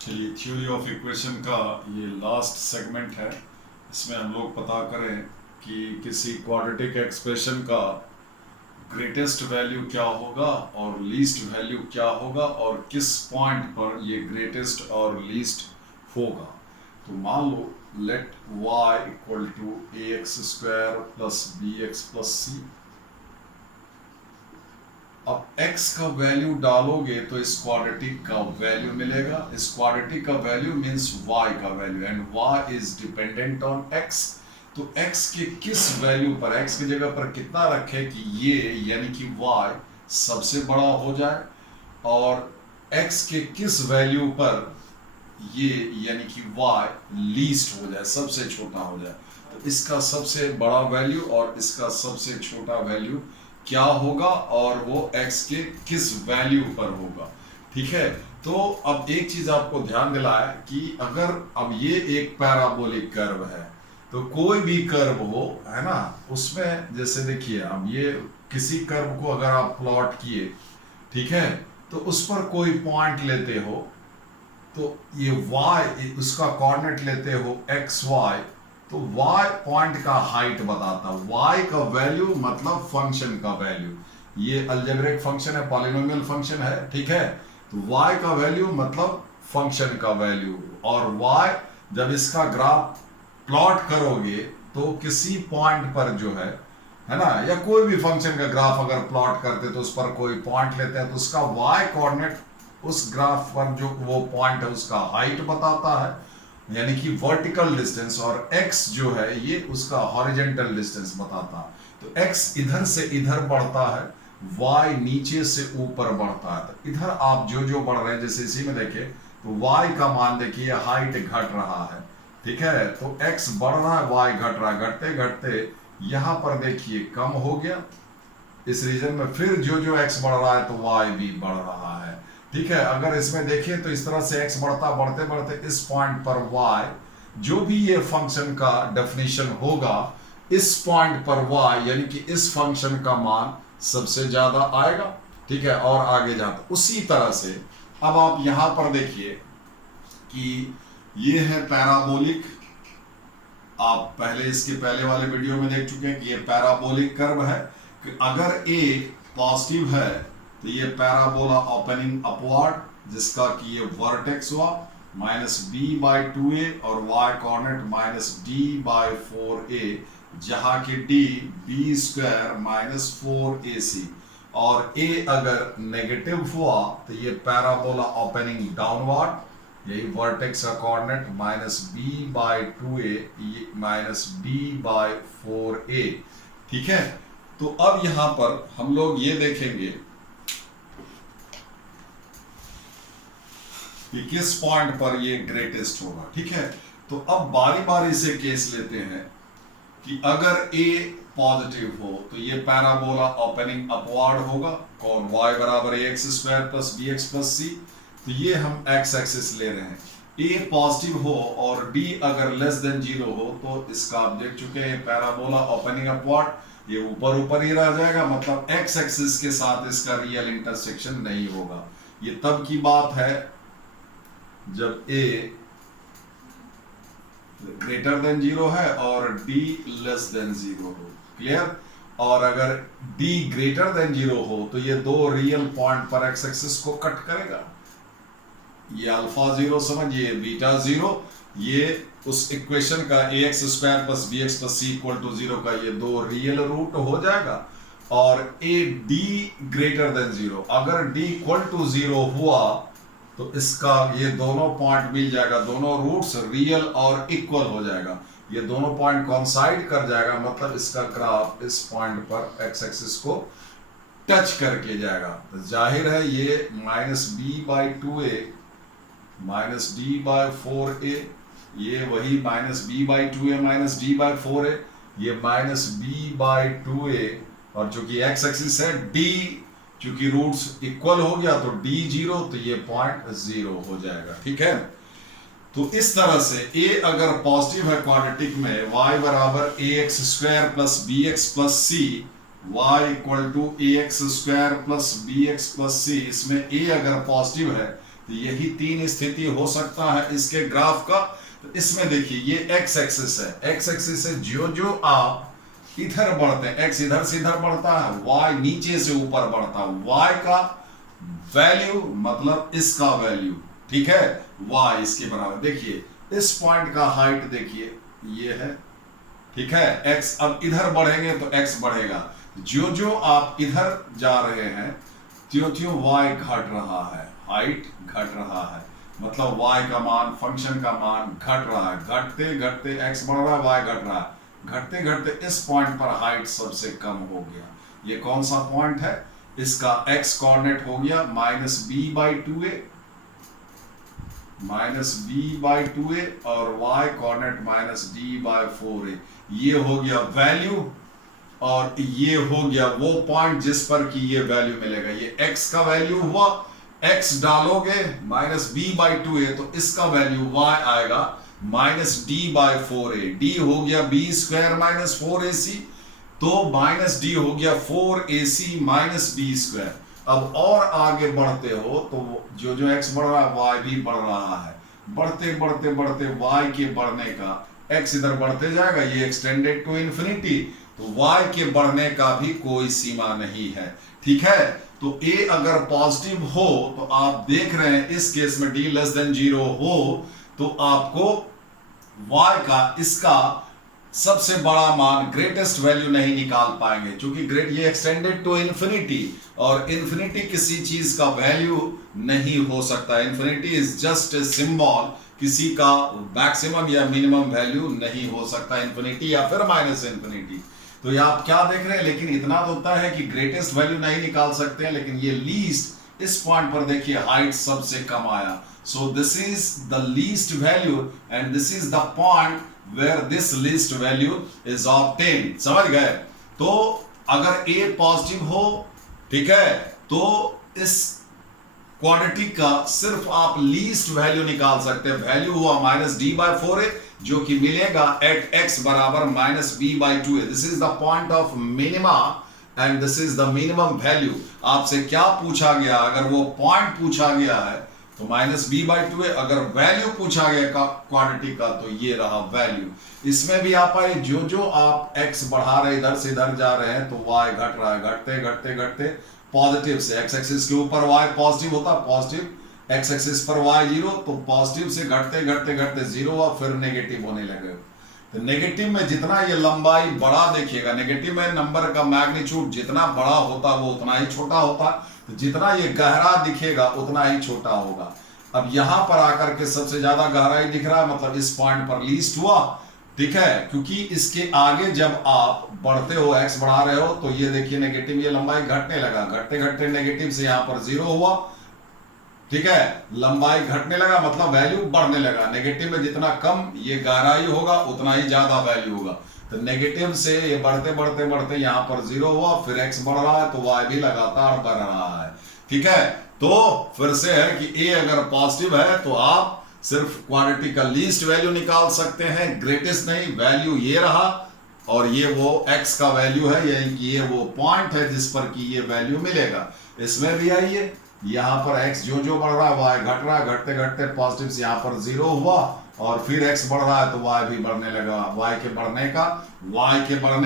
चलिए, theory of equation का ये लास्ट सेगमेंट है। इसमें हम लोग पता करें कि किसी क्वाड्रेटिक एक्सप्रेशन का ग्रेटेस्ट वैल्यू क्या होगा और लीस्ट वैल्यू क्या होगा और किस पॉइंट पर ये ग्रेटेस्ट और लीस्ट होगा। तो मान लो let y equal to a x square plus b x plus c. अब x का वैल्यू डालोगे तो इस क्वाड्रेटिक का वैल्यू मिलेगा। इस क्वाड्रेटिक का वैल्यू मींस y का value and y is dependent on x। तो x के किस वैल्यू पर, x की जगह पर कितना रखे कि ये यानी कि y सबसे बड़ा हो जाए और x के किस वैल्यू पर ये यानी कि y लीस्ट हो जाए, सबसे छोटा हो जाए। तो इसका सबसे बड़ा वैल्यू और इसका सबसे छोटा वैल्यू क्या होगा और वो x के किस वैल्यू पर होगा। ठीक है, तो अब एक चीज आपको ध्यान दिलाए कि अगर अब ये एक पैराबोलिक कर्व है तो कोई भी कर्व हो, है ना, उसमें जैसे देखिए अब ये किसी कर्व को अगर आप प्लॉट किए, ठीक है, तो उस पर कोई पॉइंट लेते हो तो ये y उसका कोऑर्डिनेट लेते हो एक्स वाई, तो y पॉइंट का हाइट बताता, y का वैल्यू मतलब फंक्शन का वैल्यू। ये अलजेब्रिक फंक्शन है, पॉलिनोमियल फंक्शन है, ठीक है। तो y का वैल्यू मतलब फंक्शन का वैल्यू और y जब इसका ग्राफ प्लॉट करोगे तो किसी पॉइंट पर जो है ना, या कोई भी फंक्शन का ग्राफ अगर प्लॉट करते तो उस पर कोई पॉइंट लेते हैं तो उसका y कोऑर्डिनेट उस ग्राफ पर जो वो पॉइंट है उसका हाइट बताता है, यानी कि वर्टिकल डिस्टेंस, और x जो है ये उसका हॉरिजॉन्टल डिस्टेंस बताता है। तो x इधर से इधर बढ़ता है, y नीचे से ऊपर बढ़ता है। तो इधर आप जो जो बढ़ रहे हैं, जैसे इसी में देखिए तो y का मान देखिए हाइट घट रहा है, ठीक है। तो x बढ़ रहा है, y घट रहा है, घटते घटते यहां पर देखिए कम हो गया इस रीजन में, फिर जो जो x बढ़ रहा है तो y भी बढ़ रहा है, ठीक है। अगर इसमें देखिए तो इस तरह से x बढ़ता बढ़ते बढ़ते इस पॉइंट पर y, जो भी ये फंक्शन का डेफिनेशन होगा, इस पॉइंट पर y यानी कि इस फंक्शन का मान सबसे ज्यादा आएगा, ठीक है, और आगे जाता। उसी तरह से अब आप यहां पर देखिए कि ये है पैराबोलिक, आप पहले इसके पहले वाले वीडियो में देख चुके हैं कि ये पैराबोलिक कर्व है कि अगर a पॉजिटिव है तो ये पैराबोला ओपनिंग अपवर्ड, जिसका कि ये वर्टेक्स हुआ -b/2a और y कोऑर्डिनेट -d/4a, जहां की d b² -4ac, और a अगर नेगेटिव हुआ तो ये पैराबोला ओपनिंग डाउनवर्ड, यही वर्टेक्स का कोऑर्डिनेट -b/2a -d/4a, ठीक है। तो अब यहां पर हम लोग ये देखेंगे कि किस पॉइंट पर ये ग्रेटेस्ट होगा, ठीक है। तो अब बारी बारी से केस लेते हैं कि अगर a पॉजिटिव हो तो ये पैराबोला ओपनिंग अपवर्ड होगा, कौन, y बराबर ax² plus bx plus c। तो ये हम x एक्सिस ले रहे हैं। a पॉजिटिव हो और d अगर लेस देन 0 हो तो इसका आप देख चुके हैं पैराबोला ओपनिंग अपवर्ड, ये ऊपर ऊपर ही रह जाएगा, मतलब x एक्सिस के साथ इसका रियल इंटरसेक्शन नहीं होगा। ये तब की बात है जब a ग्रेटर देन 0 है और d लेस देन 0 हो, क्लियर। और अगर d ग्रेटर देन 0 हो तो ये दो रियल पॉइंट पर x एक्सिस को कट करेगा, ये अल्फा 0 समझिए, बीटा 0, ये उस इक्वेशन का ax² plus bx plus c equal to 0 का ये दो रियल रूट हो जाएगा। और a d ग्रेटर देन 0, अगर d इक्वल टू 0 हुआ तो इसका ये दोनों पॉइंट मिल जाएगा, दोनों रूट्स रियल और इक्वल हो जाएगा, ये दोनों पॉइंट कॉन्साइड कर जाएगा, मतलब इसका ग्राफ इस पॉइंट पर x एक्सिस को टच करके जाएगा। तो जाहिर है ये -b/2a -d/4a, ये वही -b/2a -d/4a, ये -b/2a, और चूंकि x एक्सिस है d, चूंकि रूट्स इक्वल हो गया तो d 0, तो ये पॉइंट 0 हो जाएगा, ठीक है। तो इस तरह से a अगर पॉजिटिव है क्वाड्रेटिक में, y बराबर ax² plus bx plus c, y equal to ax² plus bx plus c, इसमें a अगर पॉजिटिव है तो यही तीन स्थिति हो सकता है इसके ग्राफ का। तो इसमें देखिए ये एक्स एक्सिस है, एक्स एक्सिस से जो जो आप इधर बढ़ते हैं, एक्स इधर से इधर बढ़ता है, वाई नीचे से ऊपर बढ़ता है, वाई का वैल्यू मतलब इसका वैल्यू, ठीक है, वाई इसके बराबर। देखिए इस पॉइंट का हाइट देखिए ये है, ठीक है, एक्स। अब इधर बढ़ेंगे तो एक्स बढ़ेगा, जो जो आप इधर जा रहे हैं त्यों त्यों वाई घट रहा है, हाइट घट रहा है, मतलब वाई का मान, फंक्शन का मान घट रहा है, घटते घटते एक्स बढ़ रहा है, वाई घट रहा है, घटते घटते इस पॉइंट पर हाइट सबसे कम हो गया। ये कौन सा पॉइंट है, इसका एक्स कोऑर्डिनेट हो गया -b/2a, -b/2a और y कोऑर्डिनेट -d/4a। ये हो गया वैल्यू और ये हो गया वो पॉइंट जिस पर कि ये वैल्यू मिलेगा। ये x का वैल्यू हुआ, x डालोगे -b/2a तो इसका वैल्यू y आएगा -d/4a। d हो गया b² - 4ac, तो -d हो गया 4ac - b²। अब और आगे बढ़ते हो तो जो जो x बढ़ रहा है y भी बढ़ रहा है, बढ़ते बढ़ते बढ़ते y के बढ़ने का, x इधर बढ़ते जाएगा, ये एक्सटेंडेड टू इन्फिनिटी, तो y के बढ़ने का भी कोई सीमा नहीं है, ठीक है। तो a अगर पॉजिटिव हो तो आप देख रहे हैं इस केस में d<0 हो तो आपको y का इसका सबसे बड़ा मान, ग्रेटेस्ट वैल्यू नहीं निकाल पाएंगे, क्योंकि ये एक्सटेंडेड टू इन्फिनिटी और इन्फिनिटी किसी चीज का वैल्यू नहीं हो सकता। Infinity is just a symbol, किसी का मैक्सिमम या मिनिमम वैल्यू नहीं हो सकता, इन्फिनिटी या फिर माइनस इन्फिनिटी। तो ये आप क्या देख रहे हैं, लेकिन इतना तो होता है कि ग्रेटेस्ट वैल्यू नहीं निकाल सकते हैं, लेकिन ये लीस्ट, इस पॉइंट पर देखिए हाइट सबसे कम आया, so this is the least value and this is the point where this least value is obtained। समझ गए। तो अगर a पॉजिटिव हो, ठीक है, तो इस क्वाड्रेटिक का सिर्फ आप लीस्ट वैल्यू निकाल सकते हैं। वैल्यू हुआ -d/4a जो कि मिलेगा एट x बराबर -b/2a। This is the point of minima and this is the minimum value. आपसे क्या पूछा गया, अगर वो पॉइंट पूछा गया है तो -b/2a, अगर वैल्यू पूछा गया क्वाड्रेटिक का तो ये रहा वैल्यू। इसमें भी आप आए, जो जो आप x बढ़ा रहे इधर से इधर जा रहे हैं तो y घट रहा है, घटते घटते घटते पॉजिटिव से, x एक्सिस के ऊपर y पॉजिटिव होता, पॉजिटिव, x एक्सिस पर y 0, तो पॉजिटिव से घटते घटते घटते 0 हुआ, फिर नेगेटिव होने लगे। तो नेगेटिव में जितना ये लंबाई बड़ा देखिएगा, नेगेटिव में नंबर का मैग्नीट्यूड जितना बड़ा होता वो उतना ही छोटा होता, तो जितना ये गहरा दिखेगा उतना ही छोटा होगा। अब यहां पर आकर के सबसे ज्यादा गहराई दिख रहा है, मतलब इस पॉइंट पर लीस्ट हुआ, ठीक है, क्योंकि इसके आगे जब आप बढ़ते हो, x बढ़ा रहे हो, तो ये देखिए नेगेटिव, ये लंबाई घटने लगा, घटते घटते नेगेटिव से यहां पर 0 हुआ, ठीक है, लंबाई घटने लगा मतलब वैल्यू बढ़ने लगा। नेगेटिव में जितना कम ये गहराई होगा उतना ही ज्यादा वैल्यू होगा। तो नेगेटिव से ये बढ़ते बढ़ते बढ़ते यहाँ पर 0 हुआ, फिर x बढ़ रहा है तो y भी लगातार बढ़ रहा है, ठीक है। तो फिर से है कि a अगर पॉजिटिव है तो आप सिर्फ क्वाड्रेटिक का लीस्ट वैल्यू निकाल सकते हैं, ग्रेटेस्ट नहीं। वैल्यू ये रहा और ये वो x का वैल्यू है, यानी कि ये वो पॉइंट है जिस पर कि ये वैल्यू मिलेगा। इसमें भी आइए, यहाँ पर x जो जो बढ़ रहा है y घट रहा है, घटते घटते पॉजिटिव से यहाँ पर 0 हुआ और फिर x बढ़ रहा है तो y भी बढ़ने लगा। y के बढ़ने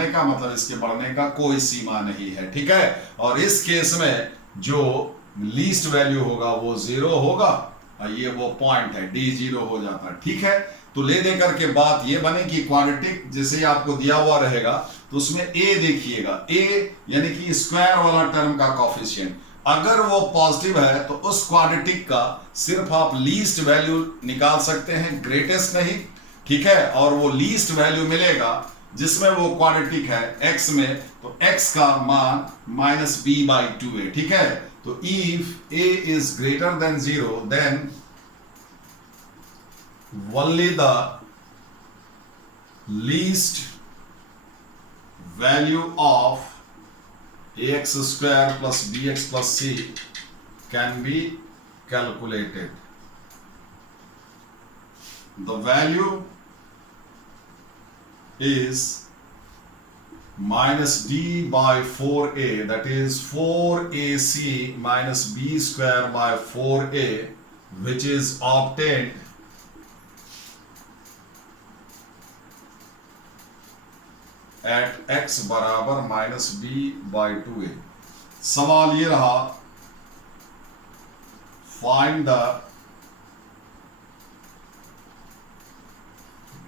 का मतलब इसके बढ़ने का कोई सीमा नहीं है, ठीक है। और इस केस में जो लीस्ट वैल्यू होगा वो 0 होगा और ये वो पॉइंट है, d 0 हो जाता है, ठीक है। तो ले दे करके बात ये बने कि क्वाड्रेटिक जैसे आपको दिया हुआ रहेगा तो उसमें a देखिएगा, a यानी कि स्क्वायर वाला टर्म का कोफिशिएंट, अगर वो पॉजिटिव है तो उस क्वाड्रेटिक का सिर्फ आप लीस्ट वैल्यू निकाल सकते हैं, ग्रेटेस्ट नहीं, ठीक है। और वो लीस्ट वैल्यू मिलेगा जिसमें वो क्वाड्रेटिक है x में, तो x का मान -b/2a, ठीक है। तो if a is greater than 0 then only the least value of ax square plus bx plus c can be calculated. The value is -d/4a, that is 4ac minus b² by 4a which is obtained at x बराबर minus b by 2a। सवाल ये रहा, find the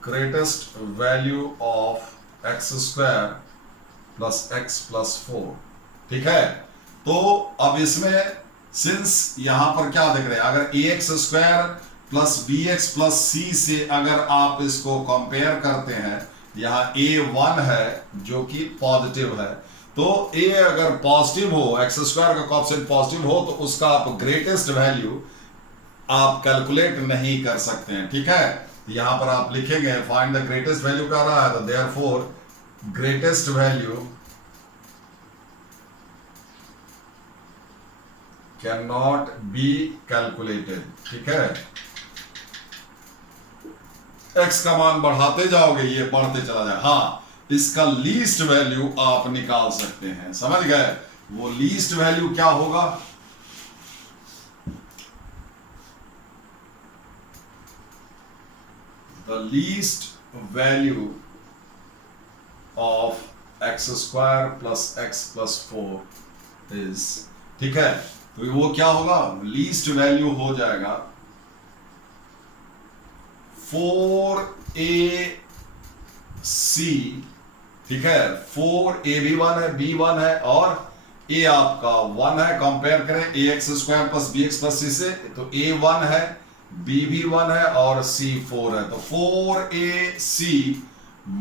greatest value of x square plus x plus 4। ठीक है, तो अब इसमें since यहां पर क्या देख रहे हैं, अगर a x square plus b x plus c से अगर आप इसको कंपेयर करते हैं, यहाँ a1 है जो कि पॉजिटिव है, तो a अगर पॉजिटिव हो, एक्स स्क्वायर का कोएफिशिएंट पॉजिटिव हो, तो उसका आप ग्रेटेस्ट वैल्यू आप कैलकुलेट नहीं कर सकते हैं। ठीक है, यहां पर आप लिखेंगे फाइंड द ग्रेटेस्ट वैल्यू कह रहा है, तो therefore greatest value can not be calculated. ठीक है, x का मान बढ़ाते जाओगे ये बढ़ते चला जाए। हाँ, इसका लीस्ट वैल्यू आप निकाल सकते हैं, समझ गए। वो लीस्ट वैल्यू क्या होगा, the least value of x square plus x plus 4 is, ठीक है, तो वो क्या होगा, लीस्ट वैल्यू हो जाएगा 4ac। ठीक है, 4a भी 1 है, b1 है और a आपका 1 है। कंपेयर करें a x square plus b x plus c से, तो a 1 है, b भी 1 है और c 4 है, तो 4ac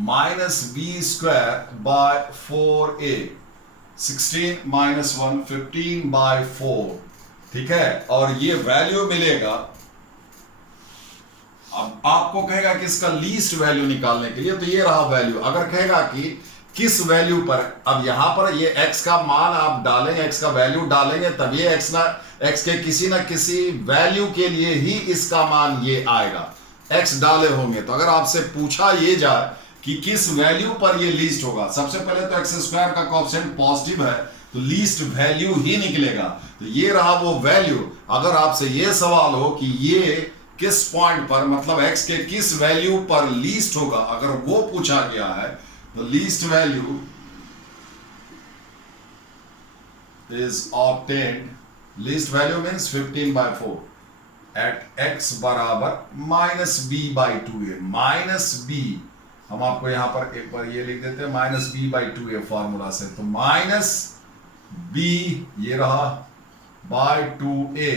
minus b square by 4a, 16 minus 1 15 by 4। ठीक है, और ये वैल्यू मिलेगा। अब आपको कहेगा कि इसका लीस्ट वैल्यू निकालने के लिए, तो ये रहा वैल्यू। अगर कहेगा कि किस वैल्यू पर, अब यहां पर ये x का मान आप डालेंगे, x का वैल्यू डालेंगे, तब ये x के किसी ना किसी वैल्यू के लिए ही इसका मान ये आएगा, x डाले होंगे। तो अगर आपसे पूछा ये जाए कि किस वैल्यू पर ये लीस्ट होगा, सबसे पहले तो एक्स स्क्वायर का कोएफिशिएंट पॉजिटिव है, तो लीस्ट वैल्यू ही निकलेगा। तो ये रहा वो वैल्यू। अगर आपसे ये सवाल हो कि ये किस पॉइंट पर, मतलब x के किस वैल्यू पर लीस्ट होगा, अगर वो पूछा गया है, तो least value is obtained, least value means 15 by 4 at x बराबर minus b by 2a। Minus b हम आपको यहां पर एक बार ये लिख देते हैं, minus b by 2a formula से, तो माइनस बी ये रहा बाय 2a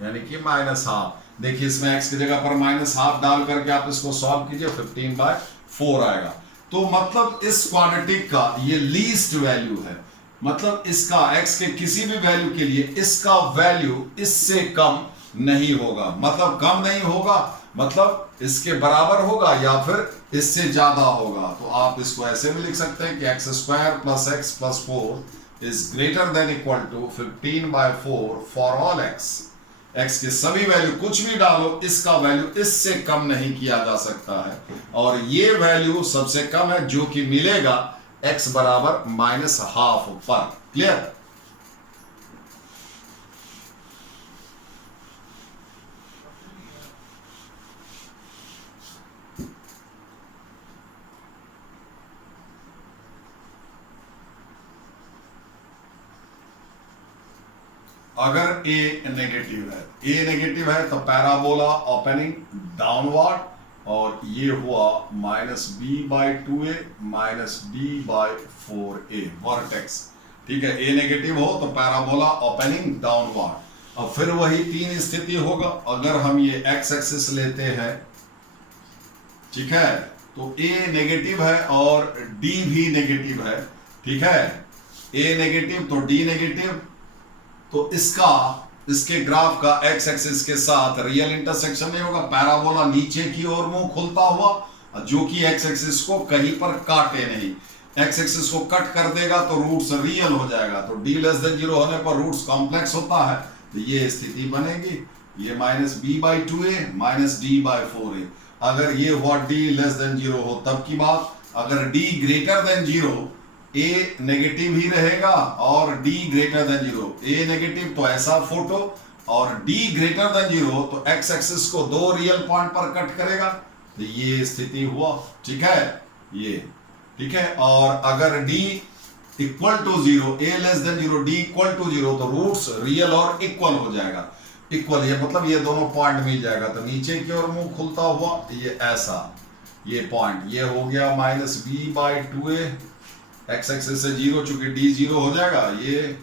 यानी कि माइनस हाफ। देखिए इसमें x की जगह पर माइनस हाफ डाल करके आप इसको सॉल्व कीजिए, 15 बाय 4 आएगा। तो मतलब इस क्वाड्रेटिक का ये लीस्ट वैल्यू है, मतलब इसका x के किसी भी वैल्यू के लिए इसका वैल्यू इससे कम नहीं होगा। मतलब कम नहीं होगा, मतलब इसके बराबर होगा या फिर इससे ज्यादा होगा। तो आप इसको ऐसे भी लिख सकते हैं कि x square plus x plus 4 is greater than equal to 15 by 4 for all x. X के सभी वैल्यू कुछ भी डालो, इसका वैल्यू इससे कम नहीं किया जा सकता है, और ये वैल्यू सबसे कम है जो कि मिलेगा एक्स बराबर माइनस हाफ पर। क्लियर? अगर a नेगेटिव है तो पैराबोला ओपनिंग डाउनवर्ड, और ये हुआ minus b by 2a minus b by 4a vertex. ठीक है, a नेगेटिव हो तो पैराबोला ओपनिंग डाउनवर्ड। अब फिर वही तीन स्थिति होगा। अगर हम ये x एक्सिस लेते हैं, ठीक है, तो a नेगेटिव है और d भी नेगेटिव है। ठीक है, a नेगेटिव तो d नेगेटिव, तो इसके ग्राफ का x एक्सिस के साथ रियल इंटरसेक्शन नहीं होगा। पैराबोला नीचे की ओर मुंह खुलता हुआ, जो कि x एक्सिस को कहीं पर काटे नहीं। x एक्सिस को कट कर देगा तो रूट्स रियल हो जाएगा, तो d लेस देन 0 होने पर रूट्स कॉम्प्लेक्स होता है, तो ये स्थिति बनेगी। ये minus b by 2a minus d by 4a। अगर ये हुआ d लेस देन 0 हो तब की बात। अगर d greater than 0, a negative ही रहेगा और d greater than 0। a negative तो ऐसा फोटो और d ग्रेटर देन 0 तो x एक्सिस को दो रियल पॉइंट पर कट करेगा, तो ये स्थिति हुआ, ठीक है, ये ठीक है। और अगर d equal to 0, a less than 0, d equal to 0, तो रूट्स रियल और इक्वल हो जाएगा। इक्वल ये मतलब ये दोनों पॉइंट मिल जाएगा, तो नीचे की ओर मुंह खुलता हुआ ये ऐसा, ये पॉइंट ये हो गया -b/2a, x एक्सिस से 0, चूंकि d 0 हो जाएगा, ये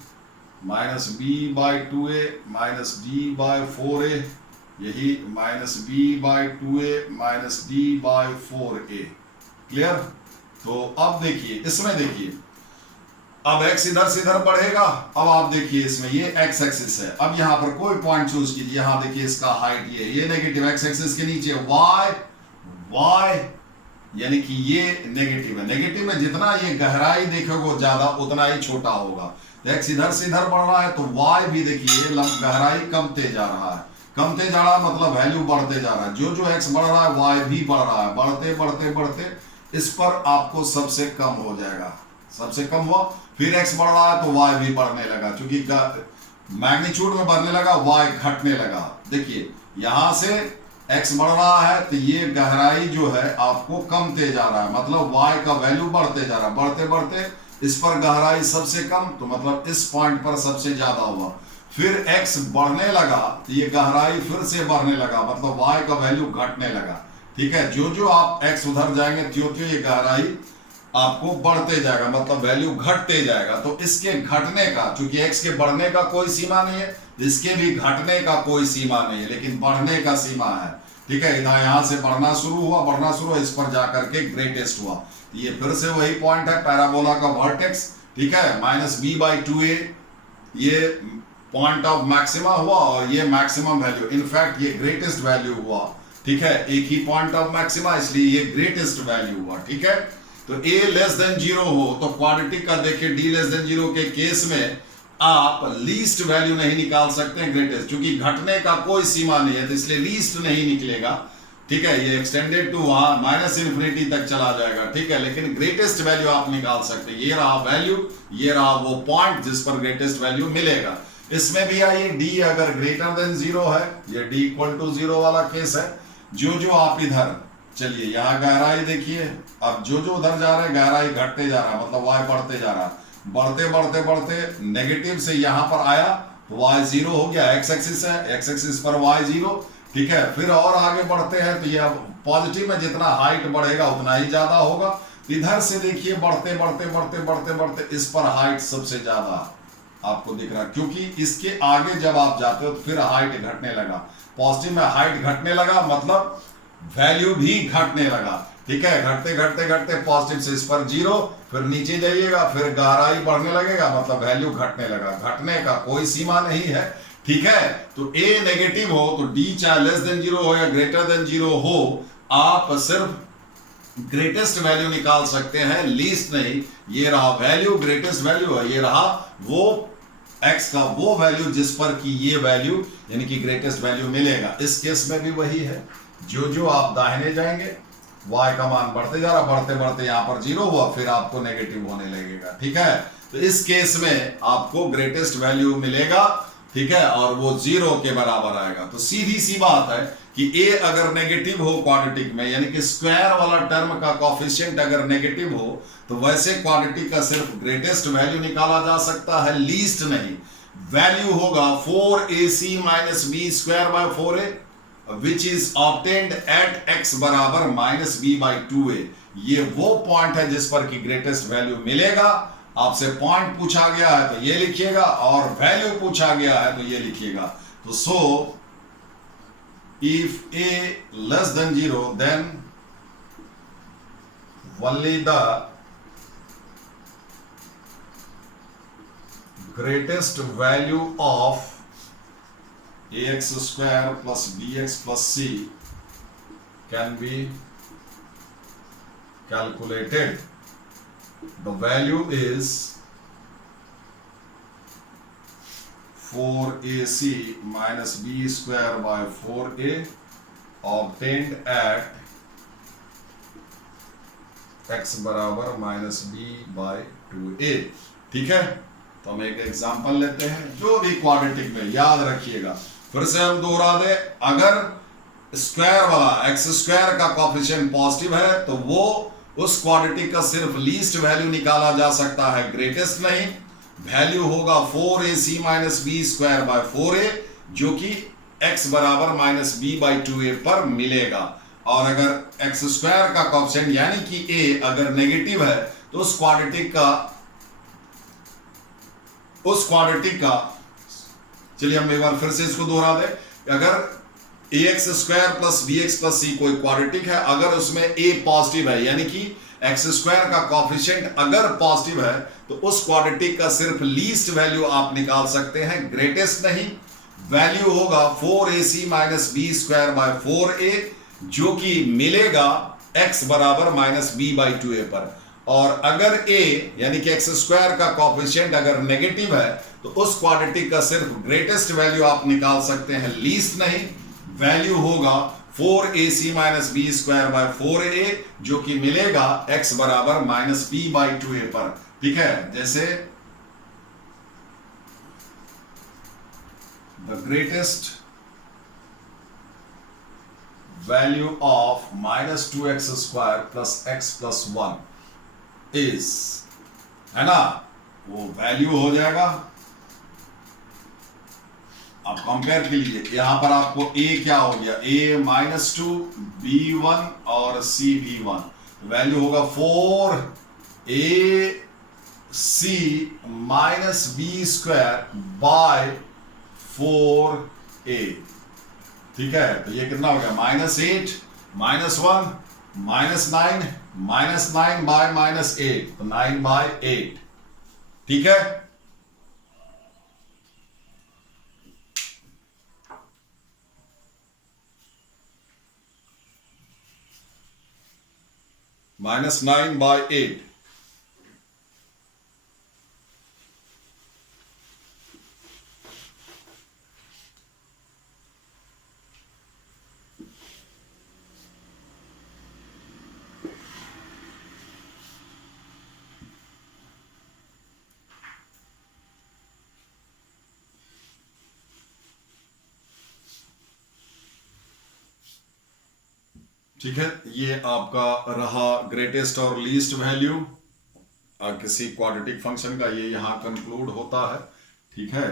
-b/2a -d/4a, यही -b/2a -d/4a। क्लियर? तो अब देखिए, इसमें देखिए, अब x इधर से इधर बढ़ेगा। अब आप देखिए इसमें ये x एक्सिस है, अब यहां पर कोई पॉइंट चूज कीजिए, यहां देखिए इसका हाइट ये नेगेटिव, x एक्सिस के नीचे y यानी कि ये नेगेटिव है। नेगेटिव में जितना ये गहराई देखोगे ज्यादा उतना ही छोटा होगा। तो x इधर से इधर बढ़ रहा है तो y भी देखिए गहराई कमते जा रहा है, कमते जा रहा है मतलब वैल्यू बढ़ते जा रहा है। जो जो x बढ़ रहा है y भी बढ़ रहा है, बढ़ते बढ़ते बढ़ते इस पर आपको सबसे कम हो जाएगा, सबसे कम हुआ। फिर x बढ़ रहा है तो y भी बढ़ने लगा, क्योंकि मैग्नीट्यूड में बढ़ने लगा, y घटने लगा। देखिए यहां से x बढ़ रहा है तो ये गहराई जो है आपको कमते जा रहा है, मतलब y का वैल्यू बढ़ते जा रहा है, बढ़ते बढ़ते इस पर गहराई सबसे कम, तो मतलब इस पॉइंट पर सबसे ज्यादा हुआ। फिर x बढ़ने लगा तो ये गहराई फिर से बढ़ने लगा, मतलब y का वैल्यू घटने लगा, ठीक है। जो जो आप x उधर जाएंगे त्यों त्यों ये गहराई आपको बढ़ते जाएगा, मतलब वैल्यू घटते जाएगा। तो इसके घटने का, चूंकि x के बढ़ने का कोई सीमा नहीं है, इसके भी घटने का कोई सीमा नहीं है, लेकिन बढ़ने का सीमा है, ठीक है। यहां से बढ़ना शुरू हुआ, इस पर जाकर के ग्रेटेस्ट हुआ। ये फिर से वही पॉइंट है पैराबोला का वर्टेक्स, ठीक है, -b/2a, ये पॉइंट ऑफ मैक्सिमा हुआ और ये मैक्सिमम वैल्यू, इनफैक्ट ये ग्रेटेस्ट वैल्यू हुआ, ठीक है। एक ही पॉइंट ऑफ मैक्सिमा, इसलिए ये ग्रेटेस्ट वैल्यू हुआ, ठीक है। तो a लेस देन 0 हो तो क्वाड्रेटिक का देखिए d लेस देन 0 के केस में आप लीस्ट वैल्यू नहीं निकाल सकते हैं ग्रेटेस्ट, क्योंकि घटने का कोई सीमा नहीं है, तो इसलिए लीस्ट नहीं निकलेगा, ठीक है। ये एक्सटेंडेड टू वहां -∞ तक चला जाएगा, ठीक है। लेकिन ग्रेटेस्ट वैल्यू आप निकाल सकते हैं, ये रहा वैल्यू, ये रहा वो पॉइंट जिस पर ग्रेटेस्ट वैल्यू मिलेगा। इसमें भी आइए d अगर ग्रेटर देन 0 है, ये d इक्वल टू 0 वाला केस है। जो जो आप इधर चलिए, यहाँ गहराई देखिए, अब जो जो उधर जा रहे हैं गहराई घटते जा रहा है, मतलब y बढ़ते जा रहा है, बढ़ते बढ़ते बढ़ते नेगेटिव से यहाँ पर आया तो y 0 हो गया, x एक्सिस है, x एक्सिस पर y 0, ठीक है। फिर और आगे बढ़ते हैं तो ये अब पॉजिटिव में जितना हाइट बढ़ेगा उतना ही ज्यादा होगा। इधर से देखिए बढ़ते बढ़ते बढ़ते बढ़ते बढ़ते इस पर हाइट सबसे ज्यादा आपको दिख रहा है, क्योंकि इसके आगे जब आप जाते हो तो फिर हाइट घटने लगा। पॉजिटिव में हाइट घटने लगा मतलब वैल्यू भी घटने लगा, ठीक है। घटते घटते घटते पॉजिटिव से इस पर 0, फिर नीचे जाइएगा, फिर गहराई बढ़ने लगेगा, मतलब वैल्यू घटने लगा। घटने का कोई सीमा नहीं है, ठीक है। तो a नेगेटिव हो तो d चाहे लेस देन 0 हो या ग्रेटर देन 0 हो, आप सिर्फ ग्रेटेस्ट वैल्यू निकाल सकते हैं, लीस्ट नहीं। ये रहा वैल्यू, ग्रेटेस्ट वैल्यू है, ये रहा वो x का वो वैल्यू जिस पर कि ये वैल्यू यानी कि ग्रेटेस्ट वैल्यू मिलेगा। इस केस में भी वही है, जो जो आप दाहिने जाएंगे y का मान बढ़ते जा रहा, बढ़ते बढ़ते यहाँ पर 0 हुआ, फिर आपको नेगेटिव होने लगेगा, ठीक है। तो इस केस में आपको ग्रेटेस्ट वैल्यू मिलेगा, ठीक है, और वो 0 के बराबर आएगा। तो सीधी सी बात है कि a अगर नेगेटिव हो क्वाड्रेटिक में, यानी कि स्क्वायर वाला टर्म का कोएफिशिएंट अगर नेगेटिव हो, तो वैसे क्वाड्रेटिक का सिर्फ ग्रेटेस्ट वैल्यू निकाला जा सकता है, लीस्ट नहीं। वैल्यू होगा 4ac - b²/4a which is obtained at x बराबर -b/2a। ये वो पॉइंट है जिस पर कि ग्रेटेस्ट वैल्यू मिलेगा। आपसे पॉइंट पूछा गया है तो ये लिखिएगा, और वैल्यू पूछा गया है तो ये लिखिएगा। तो so if a less than 0 then only the greatest value of ax² plus bx plus c can be calculated. The value is 4ac minus b²/4a obtained at x बराबर -b/2a, ठीक है। तो हम एक एग्जांपल लेते हैं, जो भी क्वाड्रेटिक में याद रखिएगा, फिर से हम दोहरा दे, अगर स्क्वायर वाला एक्स स्क्वायर का कोफिशिएंट पॉजिटिव है तो वो उस क्वाड्रेटिक का सिर्फ लीस्ट वैल्यू निकाला जा सकता है, ग्रेटेस्ट नहीं। वैल्यू होगा 4ac minus b square by 4a, जो कि x बराबर माइनस बी बाई 2a पर मिलेगा। और अगर एक्स स्क्वायर का कोफिशिएंट यानी कि a अगर नेगेटिव है तो उस क्वाड्रेटिक का चलिए हम एक बार फिर से इसको दोहरा दें, अगर ax square plus bx plus c कोई क्वाड्रेटिक है, अगर उसमें a पॉजिटिव है यानी कि एक्स स्क्वायर का कोफिशिएंट अगर पॉजिटिव है तो उस क्वाड्रेटिक का सिर्फ लीस्ट वैल्यू आप निकाल सकते हैं, ग्रेटेस्ट नहीं। वैल्यू होगा 4ac minus b square by 4a, जो कि मिलेगा x बराबर माइनस बी बाई 2a पर। और अगर a यानी कि एक्स स्क्वायर का कोफिशिएंट अगर नेगेटिव है तो उस क्वाड्रेटिक का सिर्फ ग्रेटेस्ट वैल्यू आप निकाल सकते हैं, लीस्ट नहीं। वैल्यू होगा 4ac minus b square by 4a, जो कि मिलेगा x बराबर माइनस बी बाई 2a पर। ठीक है, जैसे the greatest value of minus 2x square plus x plus 1 is, है ना, वो वैल्यू हो जाएगा। आप कंपेयर के लिए यहां पर आपको a क्या हो गया, a माइनस 2 b1 और c b1, वैल्यू होगा 4ac minus b square by 4a। ठीक है, तो ये कितना हो गया, -8 -1 -9 -9 बाय -8, तो 9 बाय 8। ठीक है, -9 बाय 8। ठीक है, ये आपका रहा ग्रेटेस्ट और लीस्ट वैल्यू किसी क्वाड्रेटिक फंक्शन का, ये यहां कंक्लूड होता है। ठीक है,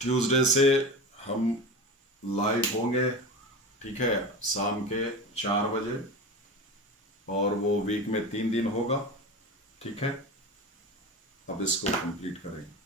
ट्यूसडे से हम लाइव होंगे, ठीक है, शाम के 4 बजे, और वो वीक में 3 दिन होगा। ठीक है, अब इसको कंप्लीट करेंगे।